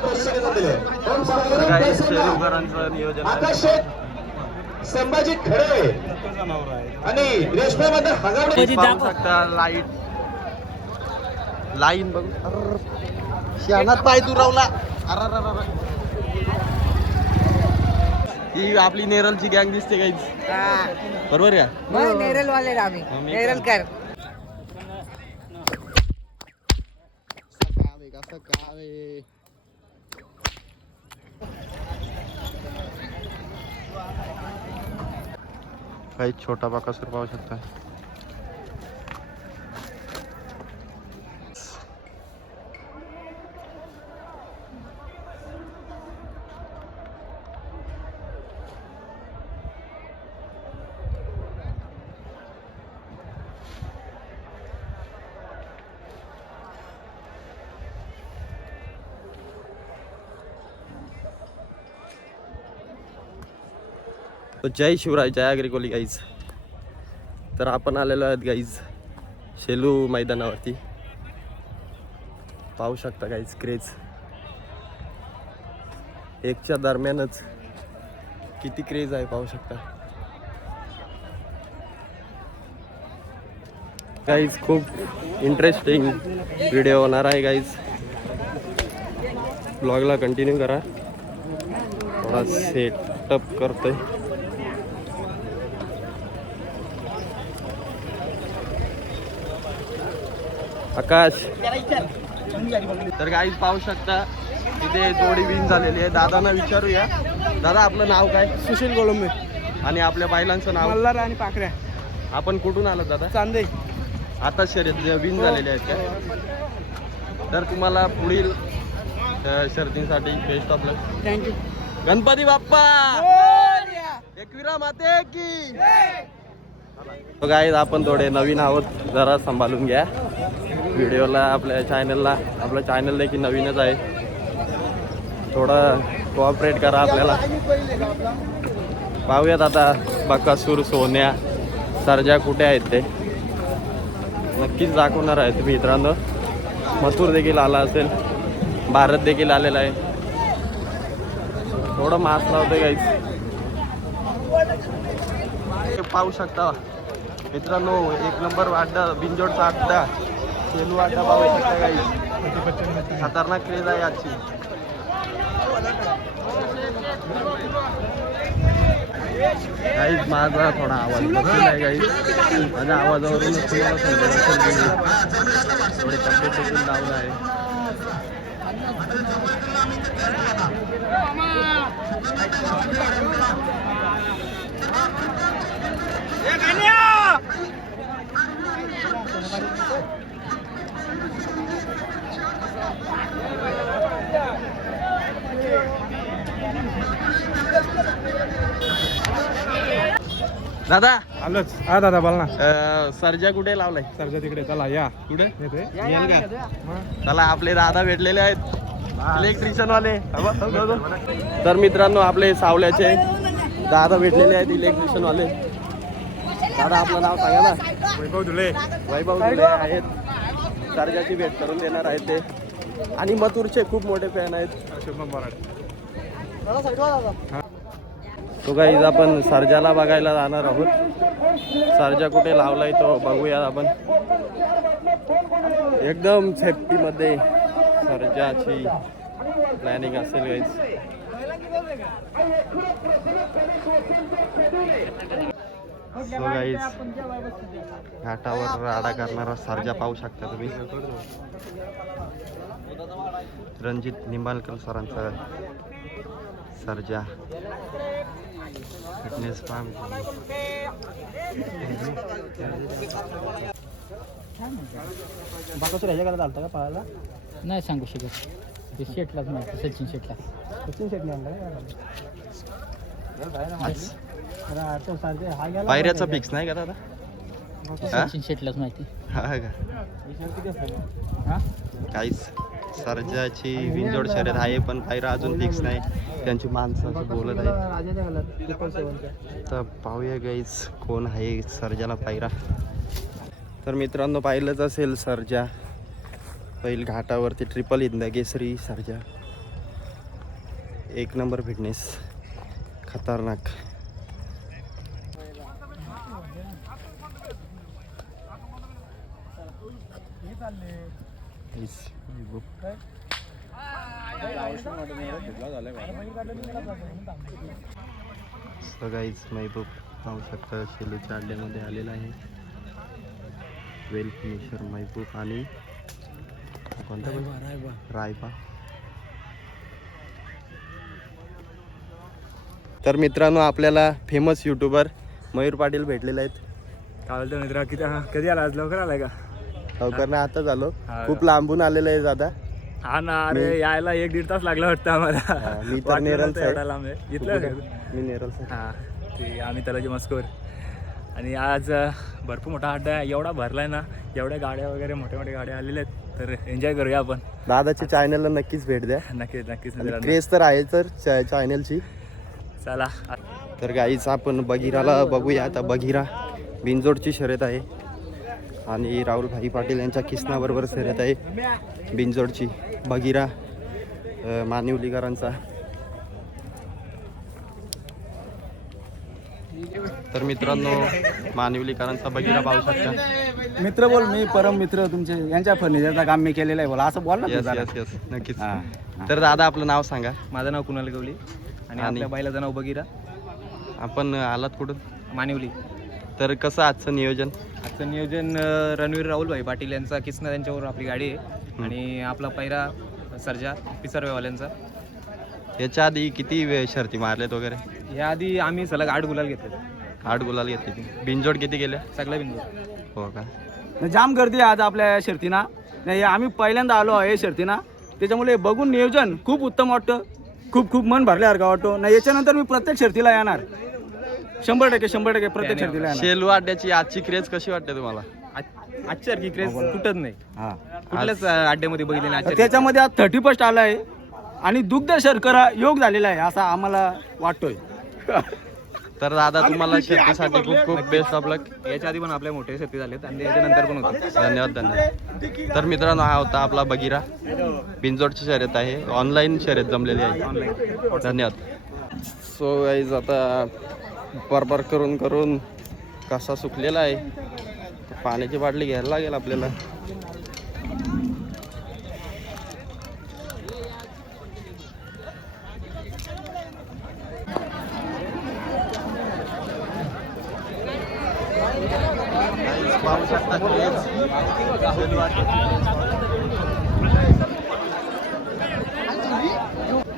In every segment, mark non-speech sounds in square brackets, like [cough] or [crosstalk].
प्रशिक्षण दिले नियोजन आकाश संभाजी खडे आणि रेशमेमध्ये मध्ये पाहू शकता लाइट लाईन बघू पाय दुरावला. ही आपली नेरलची गँग दिसते काही बरोबर का नेरल वाले आम्ही मग का नेरलकर काही छोटा बाकासूर पाहू शकता. जय शिवराय जय अग्रिकोली गाईज तर आपण आलेलो आहेत गाईज शेलू मैदानावरती. पाहू शकता गाईज क्रेज एकच्या दरम्यानच किती क्रेज आहे पाहू शकता. गाईज खूप इंटरेस्टिंग व्हिडिओ होणार आहे गाईज ब्लॉगला कंटिन्यू करा. थोडा सेटअप करतोय. आकाश. तर काही पाहू शकता तिथे जोडी विन झालेली आहे. दादांना विचारूया. दादा आपलं नाव काय? सुशील गोलंबे आणि आपल्या बैलांचं नाव? मल्हार आणि पाखऱ्या. आपण कुठून आलो दादा? चांदे. आता शर्यत विन झालेले आहेत का तर तुम्हाला पुढील अ, शर्यतींसाठी best of luck thank you Ganpati Bappa! Ekvira माते की! गाईज आपण थोडे नवीन आहोत. जरा सांभाळून घ्या. व्हिडिओला आपल्या चॅनलला आपलं चॅनल देखील नवीनच आहे. थोडं कोऑपरेट करा आपल्याला. पाहूयात आता बकासूर सोन्या सरजा कुठे आहेत ते. नक्कीच दाखवणार आहेत मित्रांनो. मसूर देखील आला असेल. भारत देखील आलेला आहे. थोडं मास्क लावते काहीच पाहू शकता. मित्रांनो एक नंबर वाटतं बिंजोडचा अड्डा सेलू अड्डा बाबा शकता गाईज खतरनाक क्रेज आहे आजची. गाईज माझा थोडा आवाज. बसलेला आहे गाईज माझ्या आवाजावरूनच तुम्हाला समजेल असेल की थोडी तब्येत देखील डाऊन आहे. दादा. आलोच. हा दादा बोल ना. अं, सर्जा कुठे लावलाय? सरजा तिकडे चला या. कुठे? चला आपले दादा भेटलेले आहेत. इलेक्ट्रिशियन वाले तर मित्रांनो आपले सावल्याचे दादा भेटलेले आहेत इलेक्ट्रिशियन वाले दादा आपलं नाव सांगा ना. वैभव धुले. वैभव धुले आहेत. सर्जाची भेट करून देणार आहेत ते. आणि मथुरचे खूप मोठे फॅन आहेत. शुभम बराड तो काही आपण सरजाला बघायला जाणार आहोत. सर्जा कुठे लावलाय तो बघूया आपण. एकदम सेफ्टीमध्ये सरजाची प्लॅनिंग असेल गाईज सो गाईज घाटावर राडा करणारा सर्जा पाहू शकता तुम्ही. रणजित निंबाळकर सरांचा सर्जा. फिटनेस फार्म बाकासूर ह्याच्या घरात आलता का पाहायला? नाही सांगू शकत. ते शेटलाच माहिती सचिन शेटला. सचिन शेट्टी आणला हा पायऱ्याचा फिक्स नाही का दादा? हा? सचिन शेटलाच माहिती. हा का? हा? काहीच. सर्जाची विंजोड शर्यत आहे पण पायरा अजून फिक्स नाही. त्यांची माणसं बोलत आहेत. सेवनच्या तर पाहूया गाईज कोण आहे सर्जाला पायरा. तर मित्रांनो पाहिलंच असेल सर्जा. पहिल घाटावरती ट्रिपल इंद केसरी सर्जा. एक नंबर फिटनेस खतरनाक. Guys, महबूब पाहू शकता शेलूच्या अड्ड्यामध्ये आलेला आहे. वेल फिनिशर महबूब आणि कोणता बैल? रायबा तर मित्रांनो आपल्याला फेमस युट्यूबर मयूर पाटील भेटलेले आहेत. काय बोलतो मित्र? किती कधी आला आज? लवकर आलाय का? लवकर नाही आता झालो. हा खूप लांबून आलेले आहे दादा. हा ना अरे यायला एक दीड तास लागला वाटतं आम्हाला. मी तर. एवढा लांब आहे. इथलं? मी नेरल हा ते आम्ही त्याला मस्कोर आणि आज भरपूर मोठा अड्डा आहे. एवढा भरलाय ना एवढ्या गाड्या वगैरे मोठ्या मोठ्या गाड्या आलेल्या आहेत तर एन्जॉय करूया आपण. दादाच्या चॅनलला नक्कीच भेट द्या. नक्कीच नक्कीच. क्रेज तर आहे तर चॅनलची चला. तर गाईच आपण बघिराला बघूया. आता बघिरा बिंजोडची शर्यत आहे. आणि राहुल भाई पाटील यांच्या किसनाबरोबर शर्यत आहे. बिंजोडची बघिरा अ, मानिवलीकरांचा तर मित्रांनो मानिवलीकरांचा बघिरा पाहू शकता. मित्र बोल मी परम मित्र तुमचे यांच्या फर्निचरचं काम मी केलेलं आहे बोला असं बोल ना नक्कीच. तर दादा आपलं नाव सांगा. माझं नाव कुणाल गवली आणि आपल्या बाईलाचं नाव बघिरा. आपण आलात कुठून? मानिवली. तर कसं आजचं नियोजन? आजचं नियोजन अं, रणवीर राहुलभाई पाटील यांचा किसना त्यांच्यावर आपली गाडी आहे. आणि आपला पैरा सर्जा पिसरवेवाल्यांचा. याच्या आधी किती वेळ शर्ती मारल्यात वगैरे? या आधी आम्ही सलग आठ गुलाल घेतले आठ गुलाल घेतली बिंजोड किती गेल्या सगळ्या बिंदू हो का? जाम गर्दी आहे आज आपल्या या शर्तीना. नाही आम्ही पहिल्यांदा आलो आहे शर्तीना. त्याच्यामुळे बघून नियोजन खूप उत्तम वाटतं. खूप खूप मन भरल्यासारखं वाटतो. नाही याच्यानंतर मी प्रत्येक शर्तीला येणार. शंभर टक्के शंभर टक्के प्रत्येक शर्तीला येणार शेलू अड्ड्याची आजची क्रेज कशी वाटते तुम्हाला? आजच्या क्रेज तुटत नाही. हा. कुठल्याच अं, अड्ड्यामध्ये बघितले नाही तर आजच्या त्याच्यामध्ये आज थर्टी फर्स्ट आला आहे आणि दुग्ध शर्करा योग झालेला आहे असा आम्हाला वाटतोय. [laughs] तर दादा तुम्हाला शेतीसाठी खूप खूप बेस्ट ऑफ लक याच्या आधी पण आपल्या मोठे शेती झालेत आणि याच्यानंतर पण होते. धन्यवाद धन्यवाद. तर मित्रांनो हा होता आपला बगिरा. बिंजोडची शर्यत आहे. ऑनलाईन शर्यत जमलेली आहे. धन्यवाद. सो गाईज आता बरबर करून करून कसा सुकलेला आहे. पाण्याची बाटली घ्यायला लागेल आपल्याला. पाहू शकता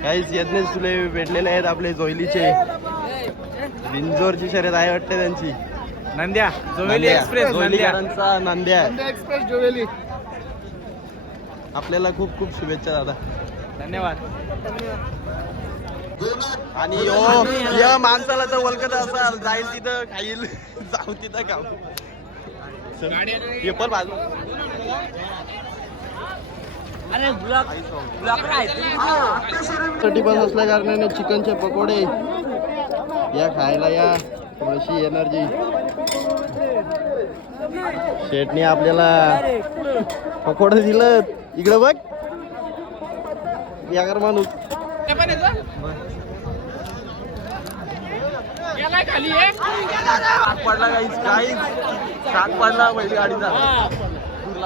काहीच यज्ञेश तुले भेटलेले आहेत आपले जोयलीचे. बिंजोरची शर्यत आहे वाटते त्यांची. नंद्या जोवेली नंद्या. एक्सप्रेस नंद्या. जोयलीकरांचा नंद्या. आपल्याला खूप खूप शुभेच्छा दादा. धन्यवाद. आणि ओ या माणसाला तर ओळखत असाल. जाईल तिथं खाईल. [laughs] जाऊ तिथं खाऊ. हे पण बाजू साठी बस असल्या कारणाने चिकनचे पकोडे या खायला या. थोडीशी एनर्जी शेटने आपल्याला पकोड दिलं इकडं बघ. या कर माणूस. पडला काहीच काहीच शाक पडला पहिली गाडीचा. दूर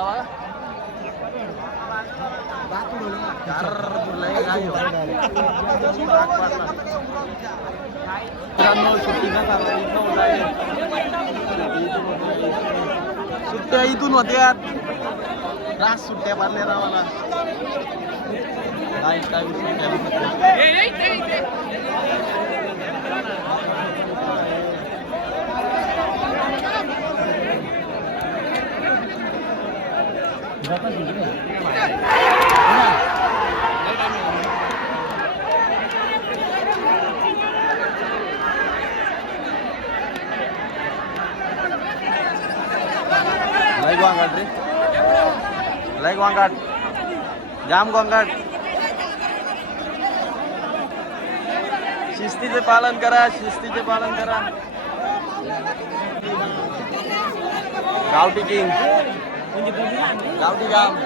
लावा गार्र दूरला हे काय हो? शाक पडला. मित्रांनो, सुट्टीचा चालला इथं होता आहे. सुट्ट्या इथून होत्या लास्ट सुट्ट्या मारल्या ना मला काय काय सुट्ट्या ಗೊಂಗಾಟ್ ರೀ ಲೈಕ್ गोंगाट शिस्तीचे पालन करा शिस्तीचे पालन करा. गावठी किंग. गावठी जाम.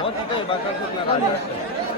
हो तिथे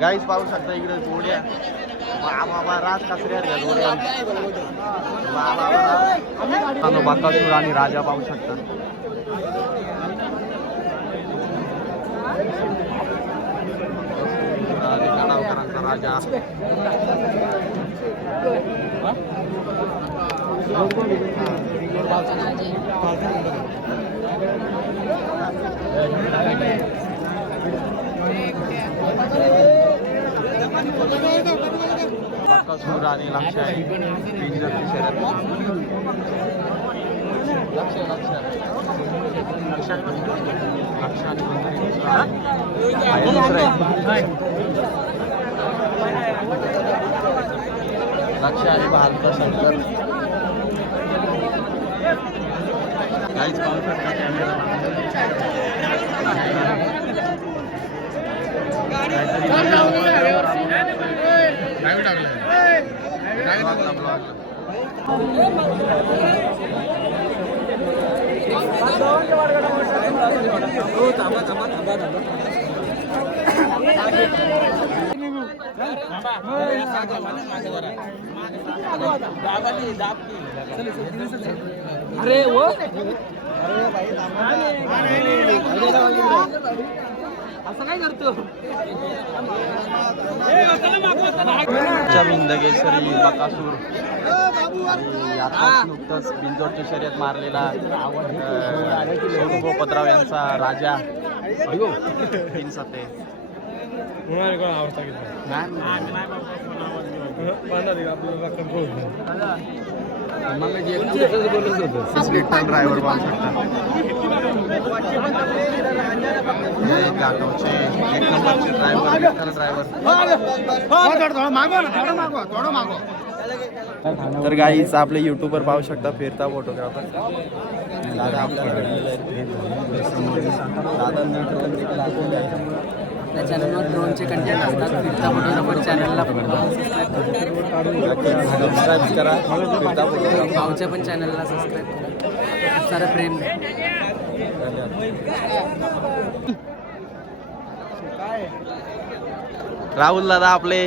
गाईच पाहू शकता इकडे जोड्या. बाबा राज कासऱ्या जोड्या? बाबा बाकासूर आणि राजा आणि गडावकरांचा राजा. बाकासूर आणि लक्ष आहे. पिंजरची शर्यत लक्ष लक्ष लक्ष लक्ष आणि लक्ष आणि शंकर काहीच अरे वो अरे वो असं काय करतो? विंदगेश्वरी बकासूर आणि आता नुकतंच बिंजोडची शर्यत मारलेला गोपतराव यांचा राजा. तीन सते ड्रायव्हर हे एक नंबरचे ड्रायव्हर ड्रायव्हर तर गाईच आपले युट्यूबवर पाहू शकता फिरता फोटोग्राफर दादा आपल्याकडे दादा त्या चॅनलवर ड्रोनचे कंटेंट असतात. फिरता फोटोग्राफर चॅनलला सबस्क्राईब करा. भाऊच्या पण चॅनलला सबस्क्राईब करा. खूप प्रेम राहुल दादा आपले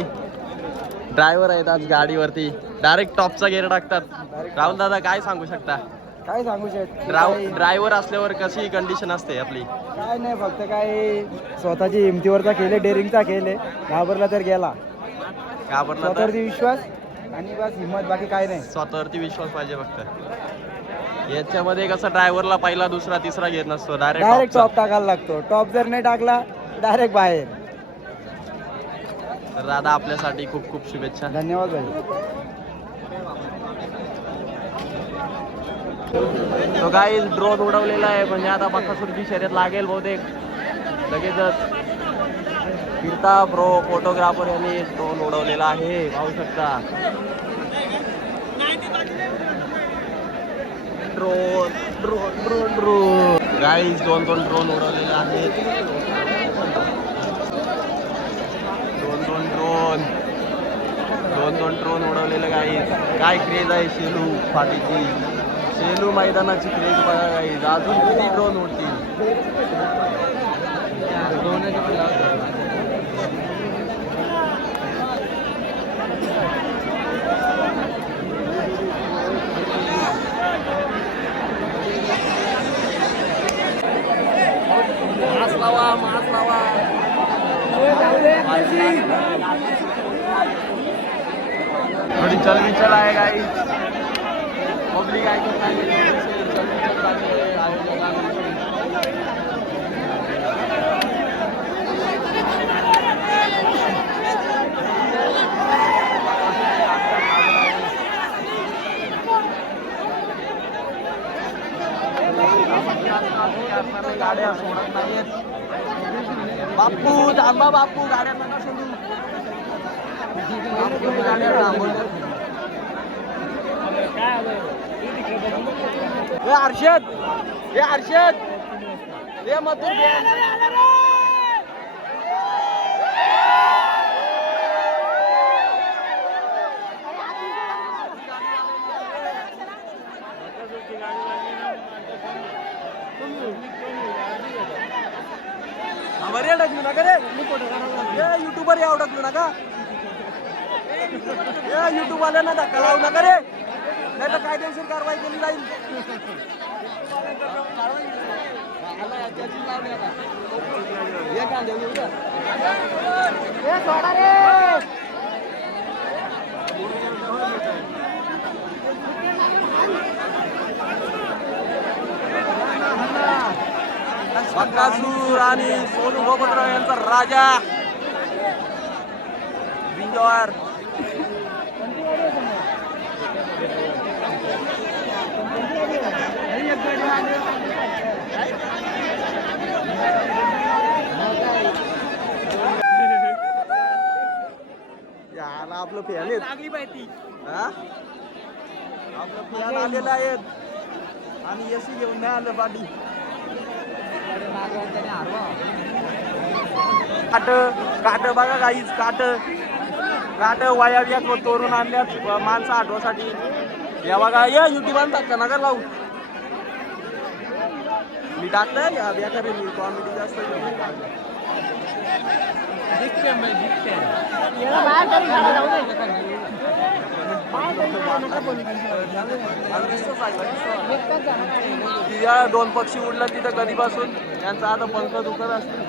ड्रायव्हर आहेत आज गाडीवरती. डायरेक्ट टॉपचा गेअर टाकतात. राहुल दादा काय सांगू शकता? काय सांगू शकत ड्रायव्हर असल्यावर कशी कंडिशन असते आपली? काय नाही फक्त काय स्वतःची हिमतीवरचा खेळ डेअरिंगचा खेळ आहे. घाबरला तर गेला. घाबरला तर स्वतःवरती विश्वास आणि बस हिंमत बाकी काय नाही. स्वतःवरती विश्वास पाहिजे फक्त. याच्यामध्ये कसं ड्रायव्हरला पहिला दुसरा तिसरा घेत नसतो. डायरेक्ट डायरेक्ट टॉप टाकायला लागतो. टॉप जर नाही टाकला डायरेक्ट बाहेर. तर दादा आपल्यासाठी खूप खूप शुभेच्छा. धन्यवाद भाई. तो काही ड्रोन उडवलेला आहे म्हणजे आता बकासूरची शर्यत लागेल बहुतेक. लगेचच. फिरता प्रो फोटोग्राफर यांनी ड्रोन उडवलेला आहे पाहू शकता. Drone drone drone drone guys दोन दोन ड्रोन उडवलेले आहेत. दोन दोन ड्रोन दोन दोन ड्रोन उडवलेले गाईज काय क्रेज आहे शेलू फाटीची? शेलू मैदानाची क्रेज बघा गाईज अजून किती ड्रोन उडतील मास्क लावा मास्क लावा थोडी चलबिचल आहे काही पब्लिक ऐकत नाही गाड्या सोडत नाहीयेत बापू थांबा बापू गाड्या नका सोडू. बापू गाड्या थांबवल्या. ए हर्षद. ए हर्षद. ए मथुर बरे अडकलो ना का रे? ए युट्यूबर या अडकलो नका ए युट्यूब वाल्यांना धक्का लावू नका रे. नाही तर कायदेशीर कारवाई केली जाईल. ये बकासूर आणि सोनू गोपतराव यांचा राजा. बिंजवार याला आपलं फॅन लागली पाहिजे आपलं फॅन आलेलं आहेत. आणि एसी घेऊन नाही आलं पाठी काट काट बघा काहीच काट. काट वाया बिया तोरून आणल्यात. माणसं आठवासाठी. या बघा या युट्यूबान टाका नका लावू मी टाकलंय या बिया करेल मी कॉमेडी जास्त तिच्या दोन पक्षी उडला तिथं कधीपासून यांचा आता पंख दुखत असतील.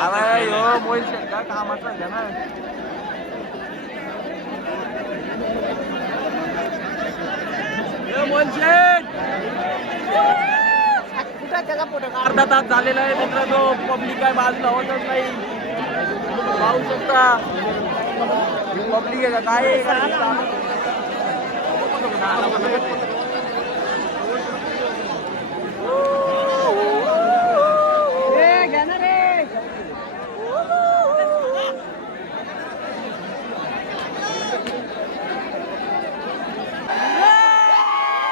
अरे हो मोहिल शेट का कामाचा घ्या ना. अर्धा तास झालेला आहे मित्रांनो. पब्लिक काय बाजूला होतच नाही. पाहू शकता. पब्लिक आहे का? काय आहे का?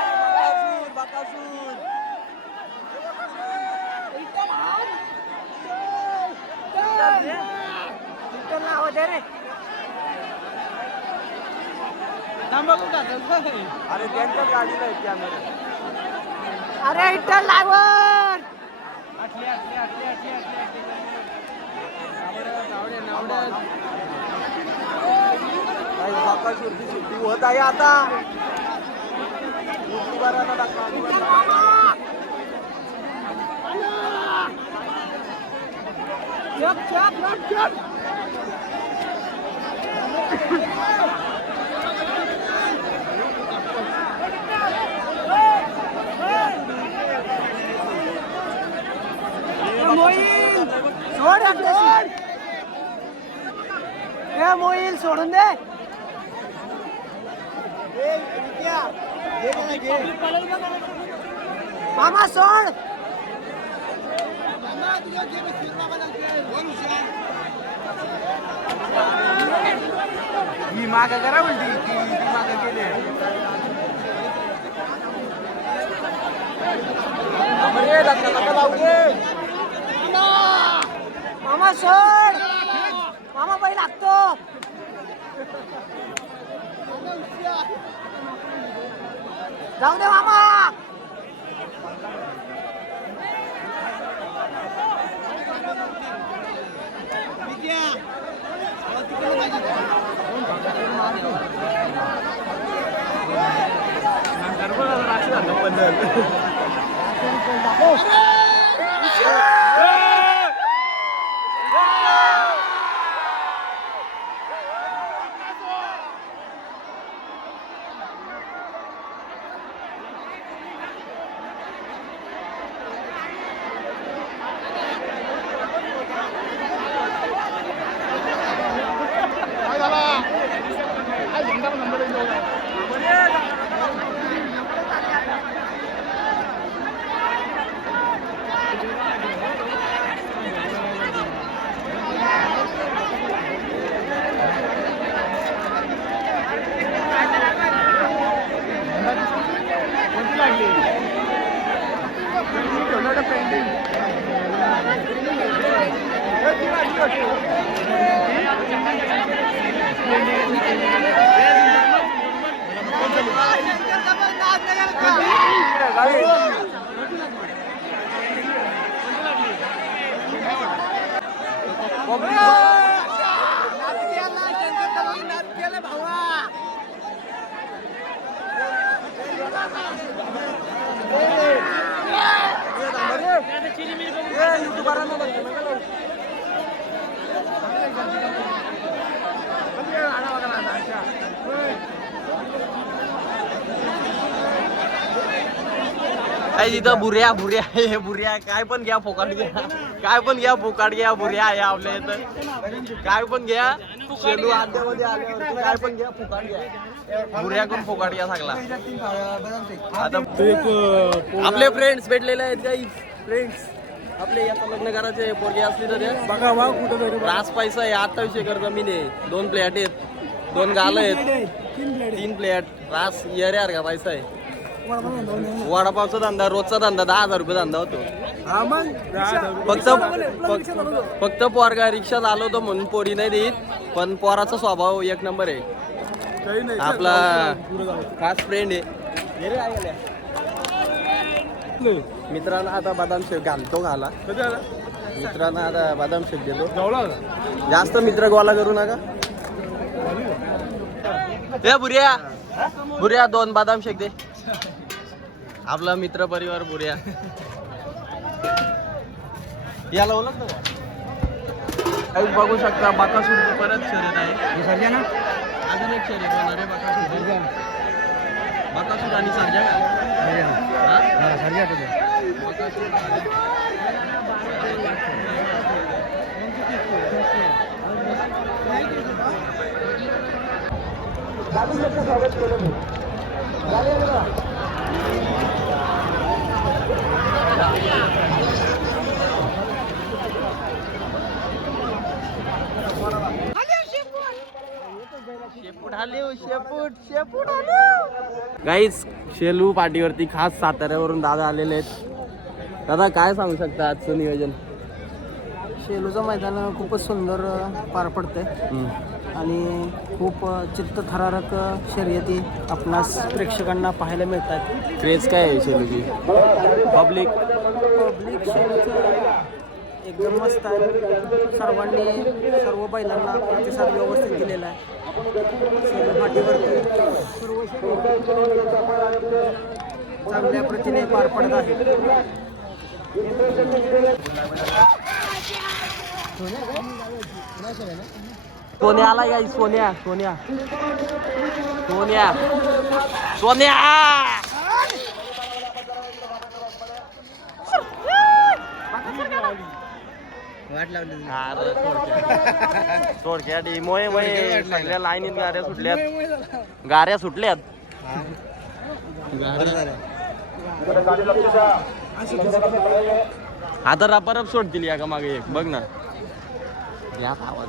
बकासूर, बकासूर. अरे त्यांच्याच गाडीला आहे कॅमेरा अरे इट्टल लागवड! काही बकासूरची सुट्टी होत आहे आता. युट्यूबरांना दाखवा. चप चप चप चप. मोईल सोड सोड ए मोईल सोडून दे. मामा सोड. ही माग करा म्हणते ती ती माग केले अरे धक्का नका लावू रे मामा सोड! मामा बाई लागतो. जाऊ दे मामा. नंतर पण राशी झालं पण काय तिथं बुऱ्या बुऱ्या हे बुऱ्या काय पण घ्या फोकाट घ्या. काय पण घ्या फोकाट घ्या बुऱ्या आहे आपल्या इथं. काय पण घ्या. शेलू आद्यामध्ये आल्यावरती काय पण घ्या फोकाट घ्या. बुऱ्या कोण फोकाट घ्या सांगला आता आपले फ्रेंड्स भेटलेले आहेत काही. फ्रेंड्स आपले याचं लग्न करायचे पोरगे असली तर द्या. रास पैसा आहे अठ्ठावीस एकर जमीन आहे दोन प्लेट आहेत. दोन गाल आहेत. तीन प्लेट रास येरे यार का पैसा आहे. वडापावचा धंदा रोजचा धंदा दहा हजार रुपये धंदा होतो. फक्त फक्त- फक्त पोरगा रिक्षात आलो होतो म्हणून पोरी नाही देत पण पोराचा स्वभाव एक नंबर आहे. आपला खास फ्रेंड आहे? मित्रांना आता बदाम शेक घालतो घाला. मित्रांना आता बदाम शेक देतो जास्त मित्र गोळा करू नका. ए बुऱ्या बुऱ्या दोन बदाम शेक दे. आपला मित्र परिवार बुऱ्या याला ओळख काही बघू शकता बाकासूर परत शर्यत आहे. अजून एक शर्यत होणार आहे बाकासूर बाकासूर आणि सर्जा का? हा? बाकासूर. गाईस शेलू पाठीवरती खास साताऱ्यावरून दादा आलेले आहेत. दादा काय सांगू शकता आजचं नियोजन? शेलूचं मैदान खूपच सुंदर पार पडतंय. आणि खूप चित्तथरारक शर्यती आपणास प्रेक्षकांना पाहायला मिळतात. क्रेज काय आहे शेलूची पब्लिक पब्लिक एकदम मस्त आहे. सर्वांनी सर्व बैलांना प्रतिसाद व्यवस्थित दिलेला आहे. पाठीवरती सर्व शर्यती चांगल्या प्रतीने पार पडत आहे. सोन्याला या सोन्या सोन्या. सोन्या. सोन्या! अरे थोडक्यात थोडक्यात मोय मोय सगळ्या लाईनीत गाऱ्या सुटल्यात गाऱ्या सुटल्यात आता रपारप सोडतील या का मागे एक. बघ ना. या आवाज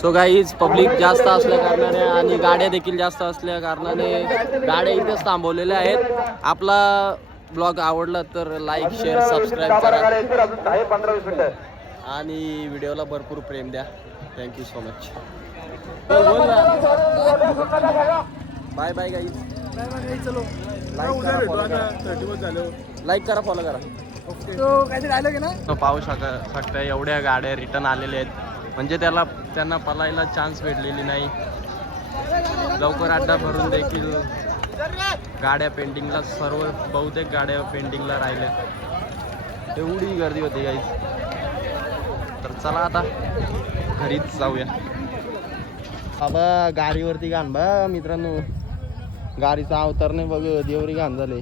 सो गाईज पब्लिक जास्त असल्या कारणाने आणि गाड्या देखील जास्त असल्या कारणाने गाड्या इथेच थांबवलेल्या आहेत. आपला ब्लॉग आवडला तर लाईक शेअर सबस्क्राईब करा. आणि व्हिडिओला भरपूर प्रेम द्या. Thank you so much bye bye guys like करा फॉलो करा. तो पाहू शक शकता एवढ्या गाड्या रिटर्न आलेल्या आहेत. म्हणजे त्याला त्यांना पलायला चान्स भेटलेली नाही. लवकर अड्डा भरून देखील गाड्या पेंटिंगला सर्व बहुतेक गाड्या पेंटिंगला राहिल्या. एवढी गर्दी होती गाईज तर चला आता घरीच जाऊया. बाबा गाडीवरती घाण. बा मित्रांनो गाडीचा अवतार नाही बघ देवरी घाण झाले.